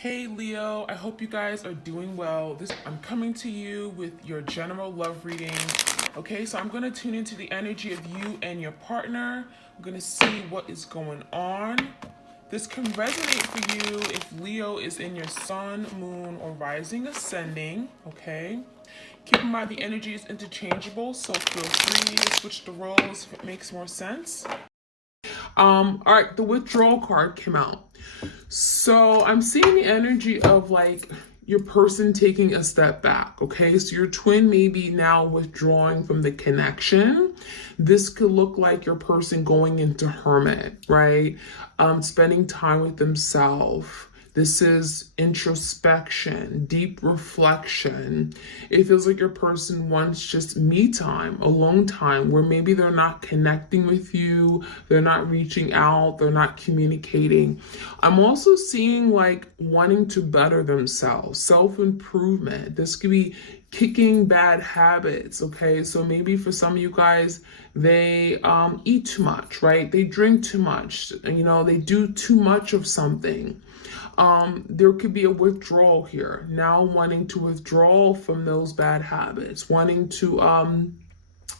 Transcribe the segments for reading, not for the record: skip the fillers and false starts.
Hey Leo, I hope you guys are doing well. I'm coming to you with your general love reading. Okay, so I'm going to tune into the energy of you and your partner. I'm going to see what is going on. This can resonate for you if Leo is in your sun, moon, or rising ascending. Okay, keep in mind the energy is interchangeable, so feel free to switch the roles if it makes more sense. All right, the withdrawal card came out. So I'm seeing the energy of like your person taking a step back. Okay, so your twin may be now withdrawing from the connection. This could look like your person going into hermit, right? Spending time with themselves. This is introspection, deep reflection. It feels like your person wants just me time, alone time, where maybe they're not connecting with you, they're not reaching out, they're not communicating. I'm also seeing like wanting to better themselves, self-improvement. This could be kicking bad habits, okay? So maybe for some of you guys, they eat too much, right? They drink too much, they do too much of something. There could be a withdrawal here, now wanting to withdraw from those bad habits, wanting to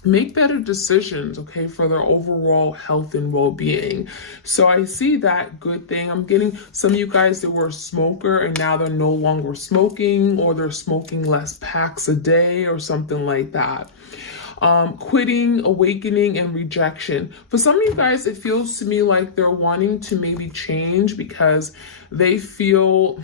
make better decisions, okay, for their overall health and well-being. So I see that good thing. I'm getting some of you guys that were a smoker and now they're no longer smoking, or they're smoking less packs a day or something like that. Quitting, awakening, and rejection. For some of you guys, it feels to me like they're wanting to maybe change because they feel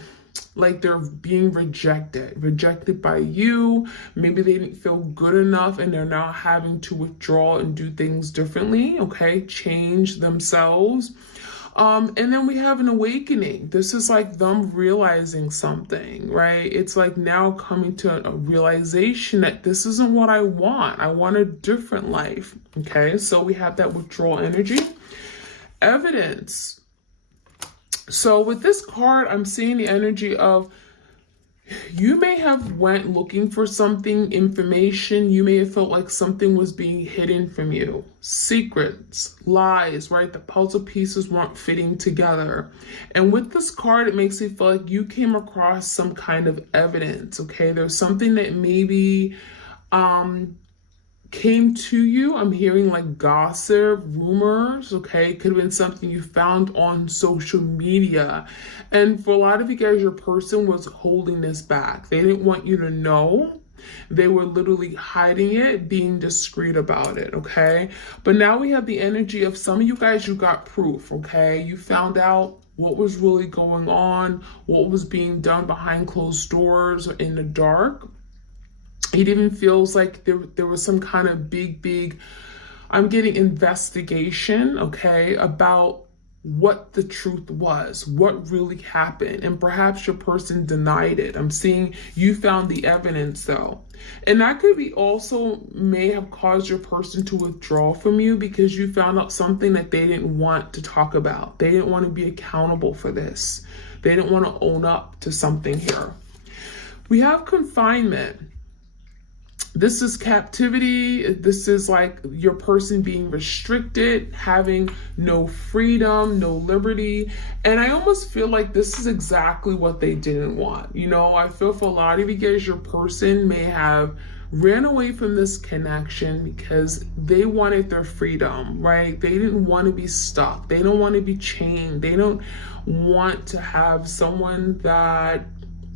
like they're being rejected by you. Maybe they didn't feel good enough and they're now having to withdraw and do things differently, okay? Change themselves. And then we have an awakening. This is like them realizing something, right? It's like now coming to a realization that this isn't what I want. I want a different life, okay? So we have that withdrawal energy. Evidence. So with this card, I'm seeing the energy of you may have went looking for something, information. You may have felt like something was being hidden from you. Secrets, lies, right? The puzzle pieces weren't fitting together. And with this card, it makes me feel like you came across some kind of evidence, okay? There's something that maybe came to you. I'm hearing like gossip, rumors, okay? It could have been something you found on social media. And for a lot of you guys, your person was holding this back. They didn't want you to know. They were literally hiding it, being discreet about it, okay? But now we have the energy of some of you guys, you got proof, okay? You found out what was really going on, what was being done behind closed doors or in the dark. It even feels like there was some kind of big, I'm getting investigation, okay, about what the truth was, what really happened. And perhaps your person denied it. I'm seeing you found the evidence though. And that could be also may have caused your person to withdraw from you because you found out something that they didn't want to talk about. They didn't want to be accountable for this. They didn't want to own up to something here. We have confinement. This is captivity. This is like your person being restricted, having no freedom, no liberty. And I almost feel like this is exactly what they didn't want. I feel for a lot of you guys, your person may have ran away from this connection because they wanted their freedom, right? They didn't want to be stuck. They don't want to be chained. They don't want to have someone that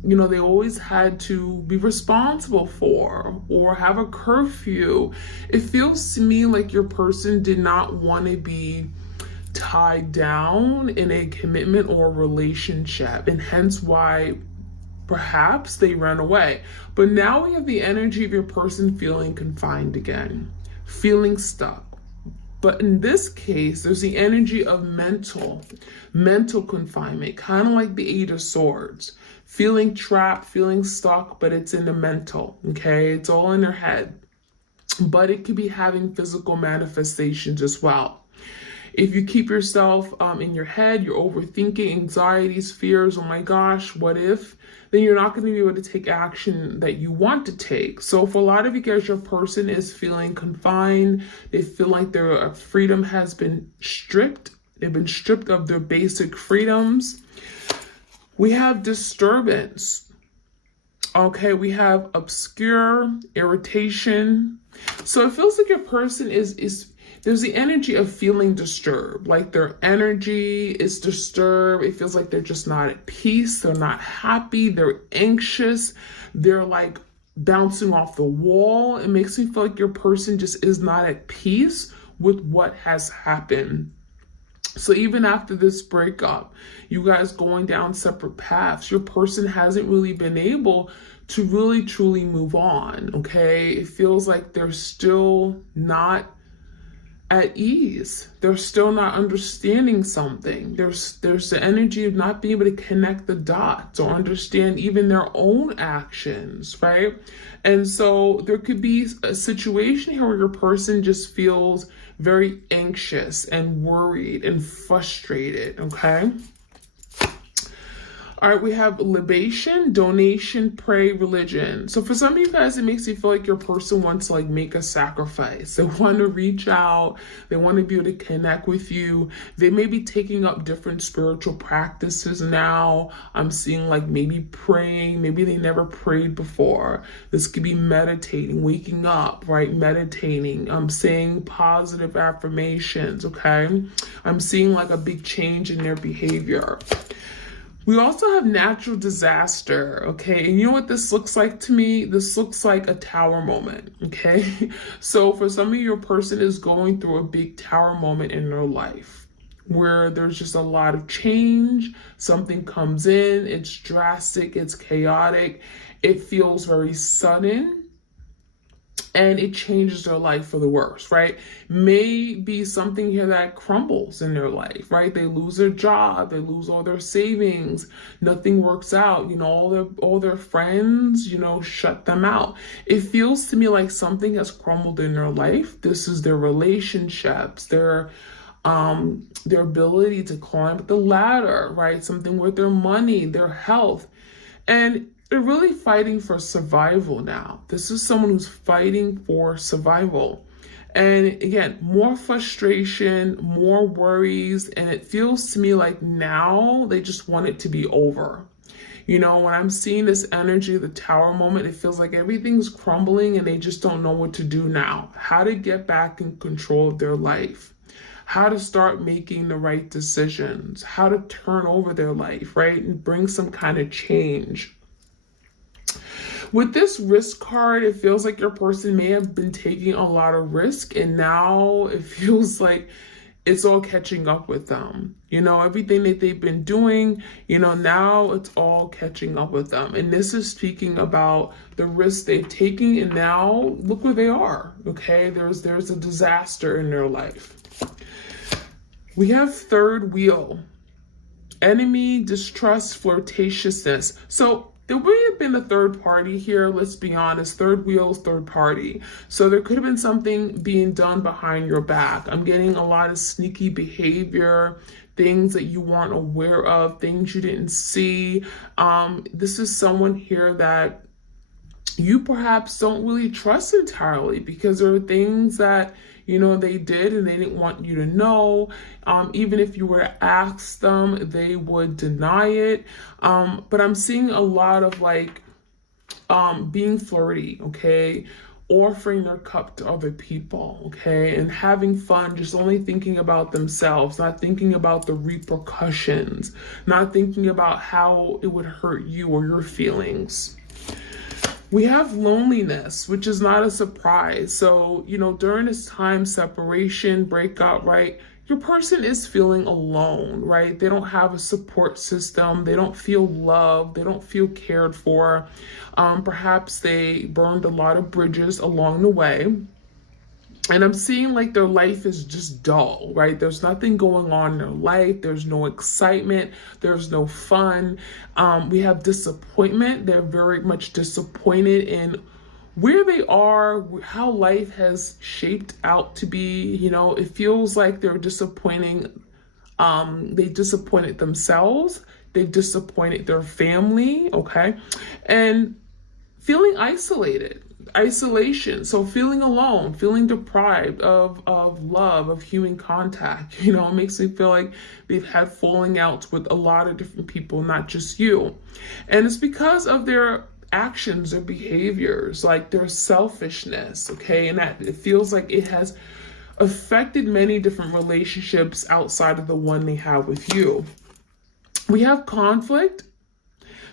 they always had to be responsible for or have a curfew. It feels to me like your person did not want to be tied down in a commitment or relationship, and hence why perhaps they ran away. But now we have the energy of your person feeling confined again, feeling stuck. But in this case, there's the energy of mental confinement, kind of like the Eight of Swords. Feeling trapped, feeling stuck, but it's in the mental, okay? It's all in their head. But it could be having physical manifestations as well. If you keep yourself in your head, you're overthinking, anxieties, fears, oh my gosh, what if? Then you're not going to be able to take action that you want to take. So for a lot of you guys, your person is feeling confined. They feel like their freedom has been stripped. They've been stripped of their basic freedoms. We have disturbance. Okay, we have obscure, irritation. So it feels like your person is there's the energy of feeling disturbed, like their energy is disturbed. It feels like they're just not at peace. They're not happy. They're anxious. They're like bouncing off the wall. It makes me feel like your person just is not at peace with what has happened. So even after this breakup, you guys going down separate paths, your person hasn't really been able to really truly move on, okay? It feels like they're still not at ease. They're still not understanding something. There's the energy of not being able to connect the dots or understand even their own actions, right? And so there could be a situation here where your person just feels very anxious and worried and frustrated, okay? All right, we have libation, donation, pray, religion. So for some of you guys, it makes you feel like your person wants to like make a sacrifice. They want to reach out. They want to be able to connect with you. They may be taking up different spiritual practices now. I'm seeing like maybe praying. Maybe they never prayed before. This could be meditating, waking up, right? Meditating. I'm saying positive affirmations, okay? I'm seeing like a big change in their behavior. We also have natural disaster, okay? And you know what this looks like to me? This looks like a tower moment, okay? So for some of you, your person is going through a big tower moment in their life where there's just a lot of change. Something comes in, it's drastic, it's chaotic, it feels very sudden. And it changes their life for the worse, right? May be something here that crumbles in their life, right? They lose their job, they lose all their savings, nothing works out, all their friends, shut them out. It feels to me like something has crumbled in their life. This is their relationships, their ability to climb the ladder, right? Something with their money, their health. And they're really fighting for survival now. This is someone who's fighting for survival. And again, more frustration, more worries, and it feels to me like now they just want it to be over. When I'm seeing this energy of the tower moment, it feels like everything's crumbling and they just don't know what to do now. How to get back in control of their life. How to start making the right decisions. How to turn over their life, right? And bring some kind of change. With this risk card, it feels like your person may have been taking a lot of risk and now it feels like it's all catching up with them. Everything that they've been doing, now it's all catching up with them. And this is speaking about the risks they've taken and now look where they are, okay? There's a disaster in their life. We have third wheel, enemy, distrust, flirtatiousness. So there may have been a third party here, let's be honest. Third wheel is third party. So there could have been something being done behind your back. I'm getting a lot of sneaky behavior, things that you weren't aware of, things you didn't see. This is someone here that you perhaps don't really trust entirely because there are things that they did and they didn't want you to know. Even if you were to ask them, they would deny it. But I'm seeing a lot of being flirty, okay? Offering their cup to other people, okay? And having fun, just only thinking about themselves, not thinking about the repercussions, not thinking about how it would hurt you or your feelings. We have loneliness, which is not a surprise. So, during this time, separation, breakup, right? Your person is feeling alone, right? They don't have a support system. They don't feel loved. They don't feel cared for. Perhaps they burned a lot of bridges along the way. And I'm seeing like their life is just dull, right? There's nothing going on in their life. There's no excitement. There's no fun. We have disappointment. They're very much disappointed in where they are, how life has shaped out to be. It feels like they're disappointing. They disappointed themselves. They've disappointed their family, okay? And feeling isolated. isolation. So feeling alone, feeling deprived of love, of human contact. You know, it makes me feel like they've had falling outs with a lot of different people, not just you. And it's because of their actions or behaviors, like their selfishness, okay? And that it feels like it has affected many different relationships outside of the one they have with you. We have conflict.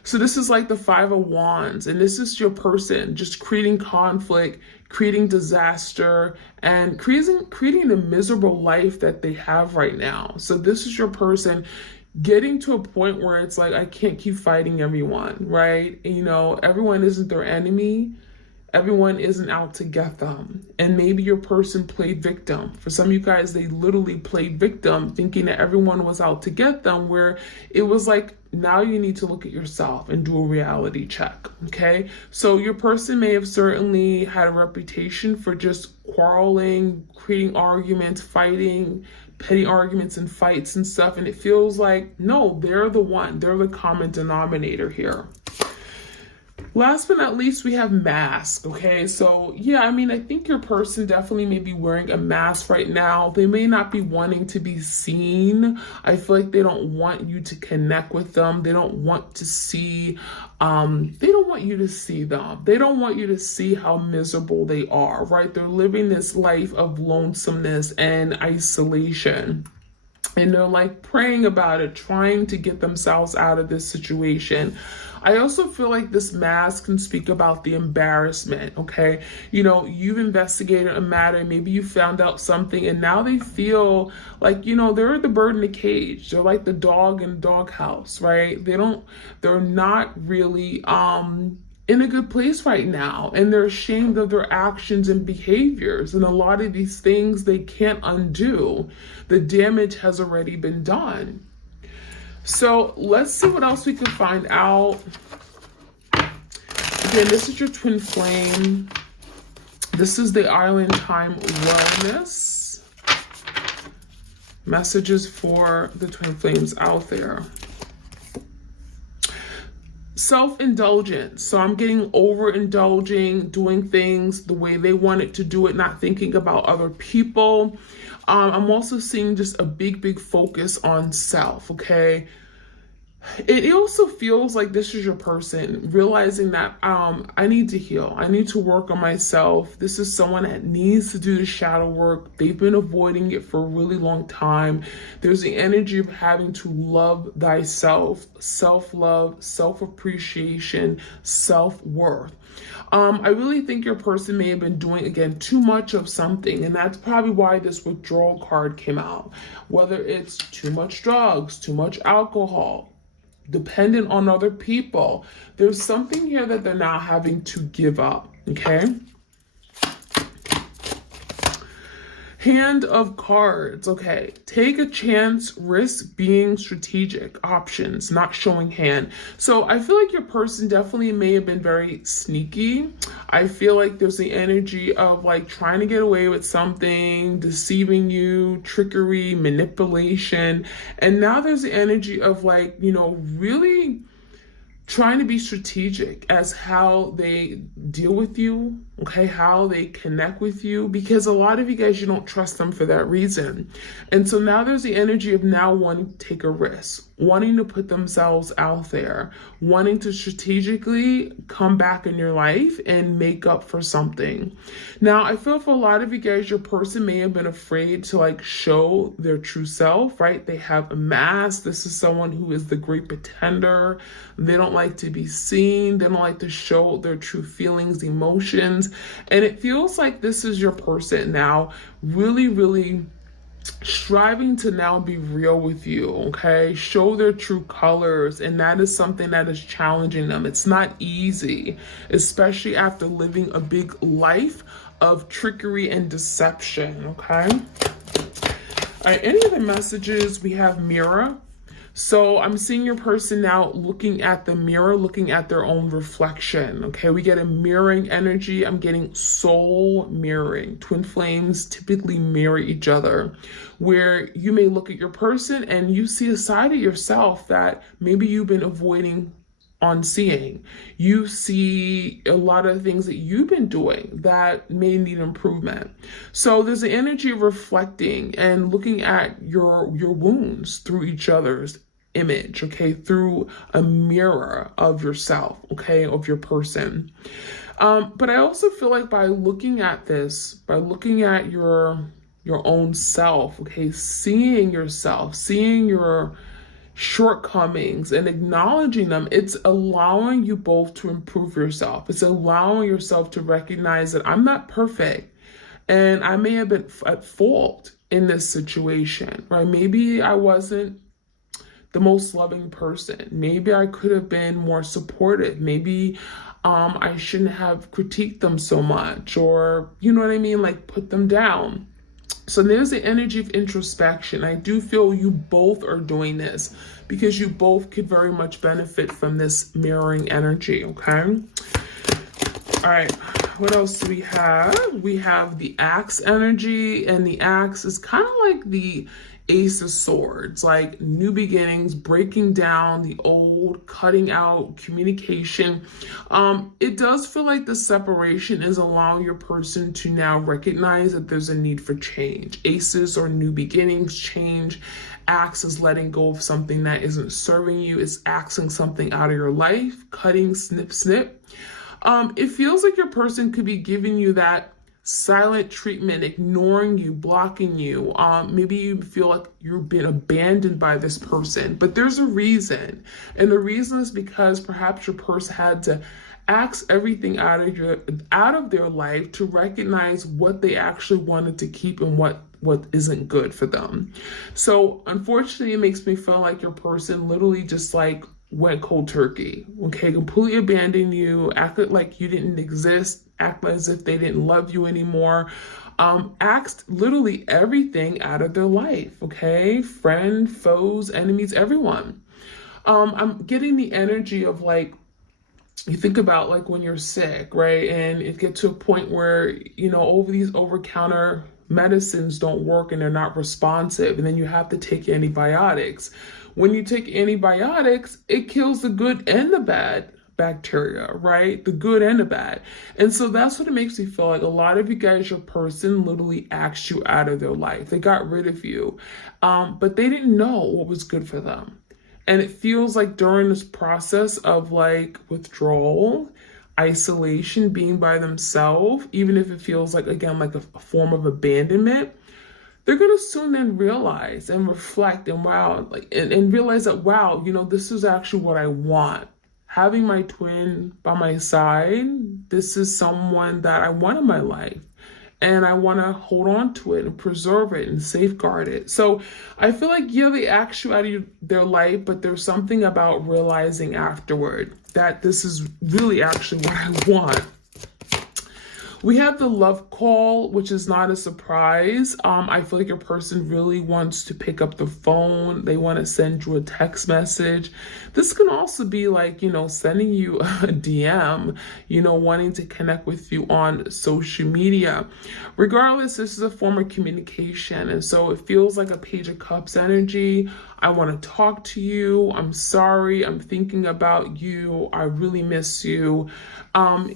So this is like the Five of Wands, and this is your person just creating conflict, creating disaster, and creating the miserable life that they have right now. So this is your person getting to a point where it's like, I can't keep fighting everyone, right? And, you know, everyone isn't their enemy. Everyone isn't out to get them. And maybe your person played victim. For some of you guys, they literally played victim, thinking that everyone was out to get them, where it was like, now you need to look at yourself and do a reality check, okay? So your person may have certainly had a reputation for just quarreling, creating arguments, fighting, petty arguments and fights and stuff. And it feels like, no, they're the common denominator here. Last but not least, we have mask, okay? So, yeah, I mean, I think your person definitely may be wearing a mask right now. They may not be wanting to be seen. I feel like they don't want you to connect with them. They don't want to see, they don't want you to see them. They don't want you to see how miserable they are, right? They're living this life of lonesomeness and isolation. And they're like praying about it, trying to get themselves out of this situation. I also feel like this mask can speak about the embarrassment, okay? You know, you've investigated a matter, maybe you found out something, and now they feel like, you know, they're the bird in the cage. They're like the dog in the doghouse, right? They're not really in a good place right now, and they're ashamed of their actions and behaviors. And a lot of these things they can't undo. The damage has already been done. So let's see what else we can find out. Again, this is your twin flame. This is the Island Time Wellness. Messages for the twin flames out there. Self-indulgence. So I'm getting overindulging, doing things the way they wanted to do it, not thinking about other people. I'm also seeing just a big focus on self, okay? It also feels like this is your person realizing that I need to heal. I need to work on myself. This is someone that needs to do the shadow work. They've been avoiding it for a really long time. There's the energy of having to love thyself, self-love, self-appreciation, self-worth. I really think your person may have been doing, again, too much of something, and that's probably why this withdrawal card came out. Whether it's too much drugs, too much alcohol, dependent on other people. There's something here that they're now having to give up, okay? Hand of Cards, okay. Take a chance, risk being strategic, options, not showing hand. So I feel like your person definitely may have been very sneaky. I feel like there's the energy of like trying to get away with something, deceiving you, trickery, manipulation. And now there's the energy of like, you know, really trying to be strategic as how they deal with you, okay, how they connect with you, because a lot of you guys, you don't trust them for that reason. And so now there's the energy of now wanting to take a risk, wanting to put themselves out there, wanting to strategically come back in your life and make up for something. Now, I feel for a lot of you guys, your person may have been afraid to like show their true self, right? They have a mask. This is someone who is the great pretender. They don't like to be seen. They don't like to show their true feelings, emotions. And it feels like this is your person now really striving to now be real with you, okay? Show their true colors, and that is something that is challenging them. It's not easy, especially after living a big life of trickery and deception, okay? All right, any other messages? We have Mirror. So I'm seeing your person now looking at the mirror, looking at their own reflection, okay? We get a mirroring energy. I'm getting soul mirroring. Twin flames typically mirror each other, where you may look at your person and you see a side of yourself that maybe you've been avoiding on seeing. You see a lot of things that you've been doing that may need improvement. So there's an energy of reflecting and looking at your wounds through each other's image, okay, through a mirror of yourself, okay, of your person. But I also feel like by looking at this, by looking at your own self, okay, seeing yourself, seeing your shortcomings and acknowledging them, it's allowing you both to improve yourself. It's allowing yourself to recognize that I'm not perfect and I may have been at fault in this situation, right? Maybe I wasn't the most loving person. Maybe I could have been more supportive. Maybe I shouldn't have critiqued them so much, or, you know what I mean? Like put them down. So there's the energy of introspection. I do feel you both are doing this because you both could very much benefit from this mirroring energy, okay? All right, what else do we have? We have the axe energy, and the axe is kind of like the Ace of Swords, like new beginnings, breaking down the old, cutting out communication. It does feel like the separation is allowing your person to now recognize that there's a need for change. Aces or new beginnings, change. Axe is letting go of something that isn't serving you. It's axing something out of your life, cutting, snip, snip. It feels like your person could be giving you that silent treatment, ignoring you, blocking you. Maybe you feel like you've been abandoned by this person, but there's a reason. And the reason is because perhaps your person had to axe everything out of their life to recognize what they actually wanted to keep and what isn't good for them. So unfortunately, it makes me feel like your person literally just like went cold turkey, okay, completely abandoned you, acted like you didn't exist, act as if they didn't love you anymore, axed literally everything out of their life, okay, friend, foes, enemies, everyone. I'm getting the energy of like, you think about like when you're sick, right, and it gets to a point where, you know, over-the-counter medicines don't work and they're not responsive, and then you have to take antibiotics. When you take antibiotics, it kills the good and the bad bacteria, right? The good and the bad. And so that's what it makes me feel like. A lot of you guys, your person literally axed you out of their life. They got rid of you, but they didn't know what was good for them. And it feels like during this process of like withdrawal, isolation, being by themselves, even if it feels like, again, like a form of abandonment, they're going to soon then realize and reflect and wow, like, and realize that, wow, you know, this is actually what I want. Having my twin by my side, this is someone that I want in my life. And I want to hold on to it and preserve it and safeguard it. So I feel like, yeah, they act you out of their life, but there's something about realizing afterward that this is really actually what I want. We have the love call, which is not a surprise. I feel like your person really wants to pick up the phone. They want to send you a text message. This can also be like, you know, sending you a DM, you know, wanting to connect with you on social media. Regardless, this is a form of communication. And so it feels like a Page of Cups energy. I want to talk to you. I'm sorry. I'm thinking about you. I really miss you.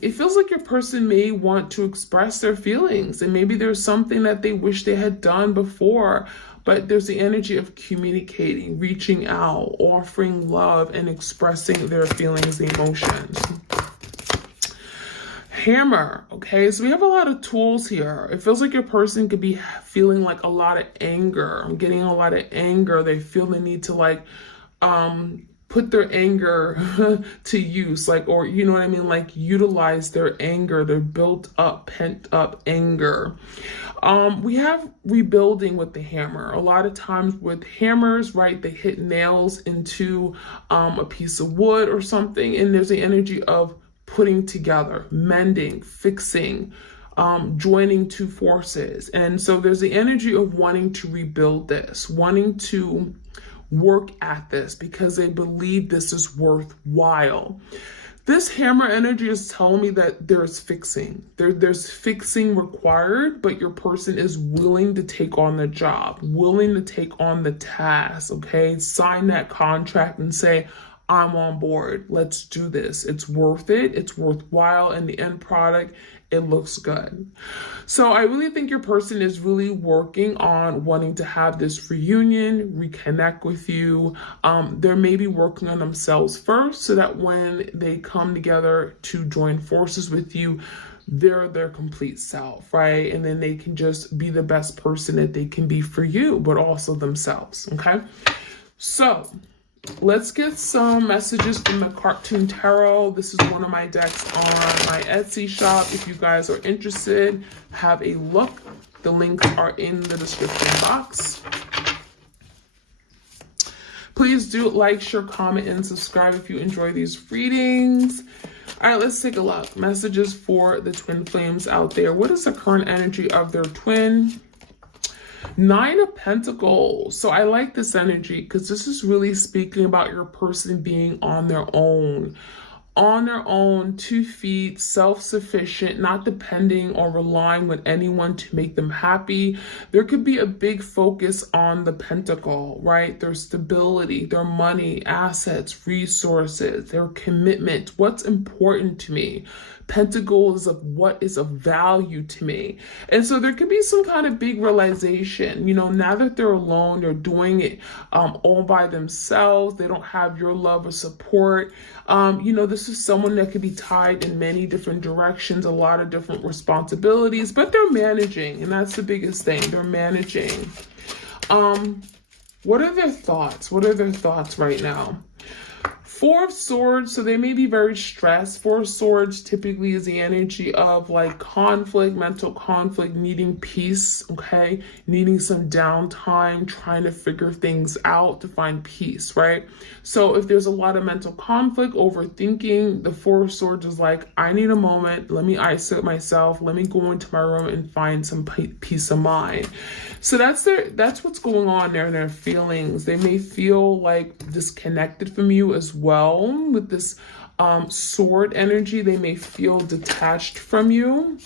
It feels like your person may want to express their feelings, and maybe there's something that they wish they had done before, but there's the energy of communicating, reaching out, offering love, and expressing their feelings and emotions. Hammer, okay, so we have a lot of tools here. It feels like your person could be feeling like a lot of anger. I'm getting a lot of anger. They feel the need to like put their anger to use, like, or you know what I mean, like utilize their anger, their built up, pent up anger. We have rebuilding with the hammer. A lot of times with hammers, right, they hit nails into a piece of wood or something, and there's the energy of putting together, mending, fixing, joining two forces. And so there's the energy of wanting to rebuild this, wanting to work at this because they believe this is worthwhile. This hammer energy is telling me that there's fixing. There's fixing required, but your person is willing to take on the job, willing to take on the task, okay? Sign that contract and say, I'm on board. Let's do this. It's worth it. It's worthwhile. And the end product, it looks good. So I really think your person is really working on wanting to have this reunion, reconnect with you. They're maybe working on themselves first so that when they come together to join forces with you, they're their complete self, right? And then they can just be the best person that they can be for you, but also themselves, okay? So let's get some messages from the Cartoon Tarot. This is one of my decks on my Etsy shop. If you guys are interested, have a look. The links are in the description box. Please do like, share, comment, and subscribe if you enjoy these readings. All right, let's take a look. Messages for the twin flames out there. What is the current energy of their twin? 9 of Pentacles. So I like this energy because this is really speaking about your person being on their own. On their own, 2 feet, self-sufficient, not depending or relying on anyone to make them happy. There could be a big focus on the pentacle, right? Their stability, their money, assets, resources, their commitment. What's important to me? Pentacle is of what is of value to me. And so there could be some kind of big realization, now that they're alone, they're doing it all by themselves. They don't have your love or support. This is someone that could be tied in many different directions, a lot of different responsibilities, but they're managing. And that's the biggest thing. They're managing. What are their thoughts? What are their thoughts right now? 4 of Swords, so they may be very stressed. 4 of Swords typically is the energy of like conflict, mental conflict, needing peace, okay? Needing some downtime, trying to figure things out to find peace, right? So if there's a lot of mental conflict, overthinking, the 4 of Swords is like, I need a moment. Let me isolate myself. Let me go into my room and find some peace of mind. So that's what's going on there in their feelings. They may feel like disconnected from you as well with this sword energy. They may feel detached from you.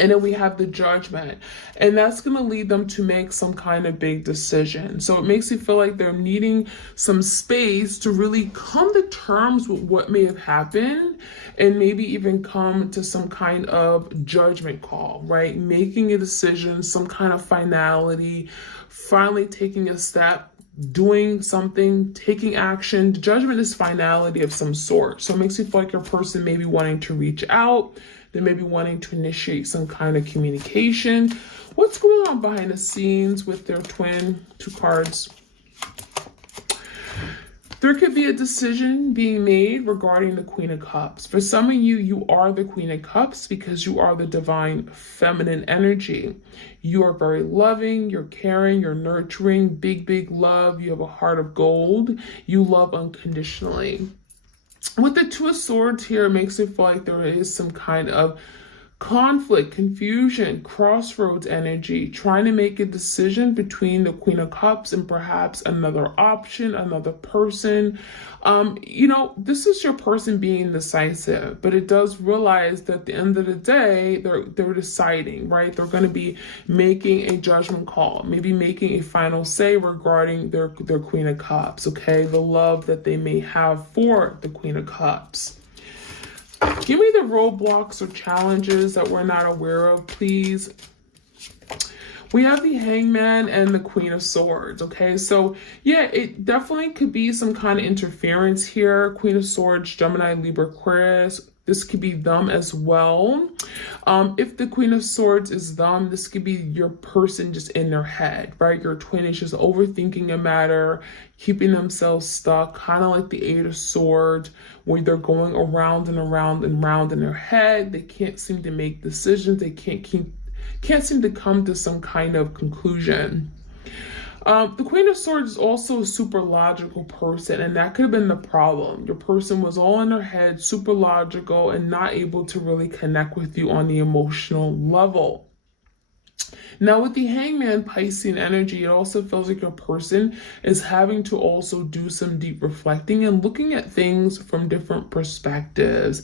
And then we have the Judgment, and that's going to lead them to make some kind of big decision. So it makes you feel like they're needing some space to really come to terms with what may have happened and maybe even come to some kind of judgment call, right? Making a decision, some kind of finality, finally taking a step, doing something, taking action. Judgment is finality of some sort. So it makes you feel like your person may be wanting to reach out. They may be wanting to initiate some kind of communication. What's going on behind the scenes with their twin? 2 cards. There could be a decision being made regarding the Queen of Cups. For some of you, you are the Queen of Cups because you are the divine feminine energy. You are very loving, you're caring, you're nurturing, big, big love. You have a heart of gold. You love unconditionally. With the 2 of Swords here, it makes it feel like there is some kind of conflict, confusion, crossroads energy, trying to make a decision between the Queen of Cups and perhaps another option, another person. This is your person being decisive, but it does realize that at the end of the day, they're deciding, right? They're going to be making a judgment call, maybe making a final say regarding their Queen of Cups, okay? The love that they may have for the Queen of Cups. Give me the roadblocks or challenges that we're not aware of, please. We have the Hangman and the Queen of Swords, okay? So, yeah, it definitely could be some kind of interference here. Queen of Swords, Gemini, Libra, Aquarius. This could be them as well. If the Queen of Swords is them, this could be your person just in their head, right? Your twin is just overthinking a matter, keeping themselves stuck, kind of like the 8 of Swords, where they're going around and around and around in their head. They can't seem to make decisions. They can't seem to come to some kind of conclusion. The Queen of Swords is also a super logical person, and that could have been the problem. Your person was all in their head, super logical, and not able to really connect with you on the emotional level. Now with the Hangman Piscean energy, it also feels like your person is having to also do some deep reflecting and looking at things from different perspectives.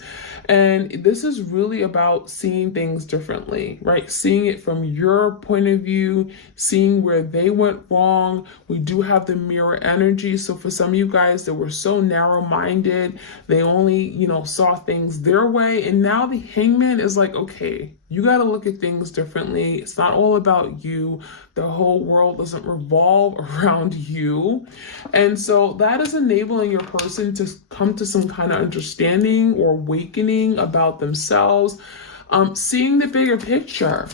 And this is really about seeing things differently, right? Seeing it from your point of view, seeing where they went wrong. We do have the mirror energy. So for some of you guys that were so narrow-minded, they only, saw things their way. And now the Hangman is like, okay, you got to look at things differently. It's not all about you. The whole world doesn't revolve around you. And so that is enabling your person to come to some kind of understanding or awakening about themselves, seeing the bigger picture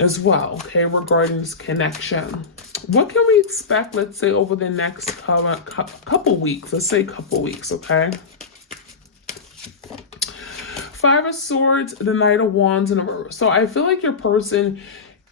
as well, okay, regarding this connection. What can we expect, let's say, over the next couple weeks? Let's say couple weeks, okay? Five of Swords, the Knight of Wands, and a reverse. So I feel like your person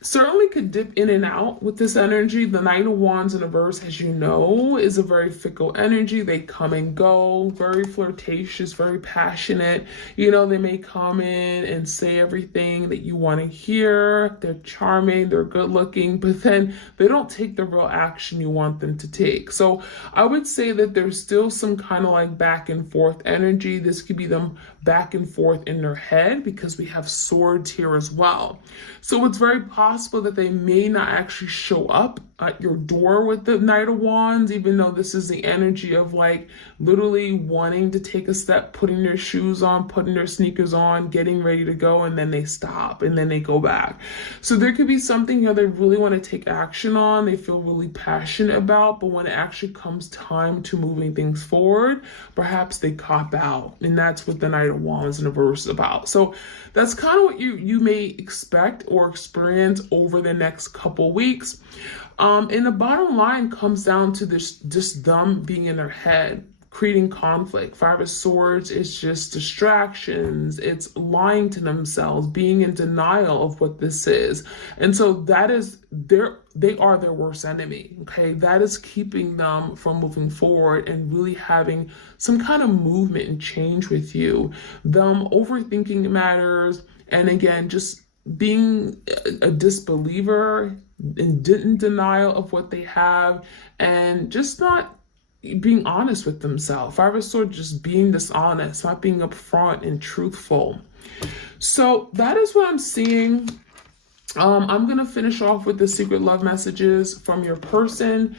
certainly could dip in and out with this energy. The Knight of Wands in reverse, as you know, is a very fickle energy. They come and go, very flirtatious, very passionate. They may come in and say everything that you want to hear. They're charming, they're good looking, but then they don't take the real action you want them to take. So I would say that there's still some kind of like back and forth energy. This could be them back and forth in their head because we have swords here as well. So it's very possible that they may not actually show up at your door with the Knight of Wands, even though this is the energy of like literally wanting to take a step, putting their shoes on, putting their sneakers on, getting ready to go, and then they stop and then they go back. So there could be something here they really want to take action on, they feel really passionate about, but when it actually comes time to moving things forward, perhaps they cop out. And that's what the Knight of Wands in reverse is about. So that's kind of what you may expect or experience over the next couple weeks. And the bottom line comes down to this, just them being in their head, creating conflict. Five of Swords is just distractions. It's lying to themselves, being in denial of what this is. And so that is they are their worst enemy. Okay. That is keeping them from moving forward and really having some kind of movement and change with you. Them overthinking matters. And again, just being a disbeliever and in denial of what they have and just not being honest with themselves. Five of Swords, just being dishonest, not being upfront and truthful. So that is what I'm seeing. I'm going to finish off with the secret love messages from your person.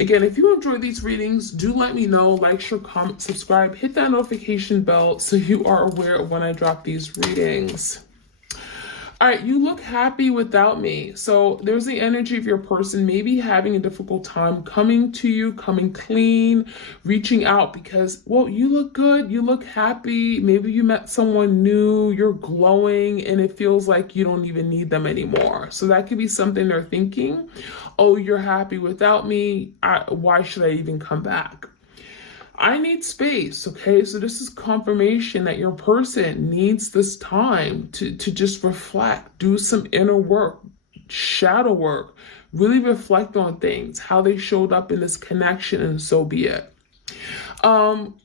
Again, if you enjoy these readings, do let me know. Like, share, comment, subscribe, hit that notification bell so you are aware of when I drop these readings. All right, you look happy without me. So there's the energy of your person maybe having a difficult time coming to you, coming clean, reaching out because, well, you look good, you look happy. Maybe you met someone new, you're glowing, and it feels like you don't even need them anymore. So that could be something they're thinking. Oh, you're happy without me. Why should I even come back? I need space, okay? So this is confirmation that your person needs this time to just reflect, do some inner work, shadow work, really reflect on things, how they showed up in this connection, and so be it.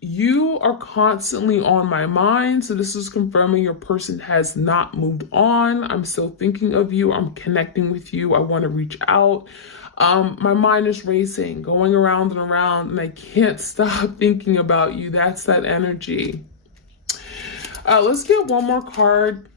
You are constantly on my mind. So this is confirming your person has not moved on. I'm still thinking of you. I'm connecting with you. I want to reach out. My mind is racing, going around and around, and I can't stop thinking about you. That's that energy. Let's get one more card.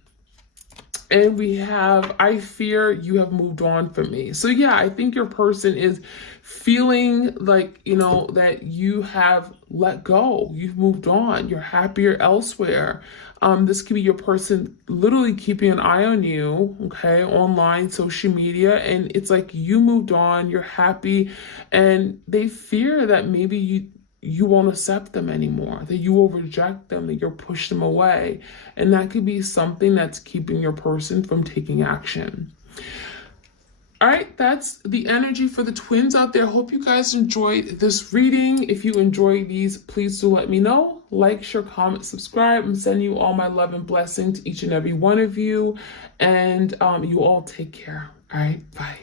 And we have, I fear you have moved on from me. So yeah, I think your person is feeling like, that you have let go. You've moved on. You're happier elsewhere. This could be your person literally keeping an eye on you, okay, online, social media. And it's like you moved on, you're happy, and they fear that maybe you won't accept them anymore, that you will reject them, that you'll push them away. And that could be something that's keeping your person from taking action. All right, that's the energy for the twins out there. Hope you guys enjoyed this reading. If you enjoy these, please do let me know. Like, share, comment, subscribe. I'm sending you all my love and blessing to each and every one of you. And you all take care. All right, bye.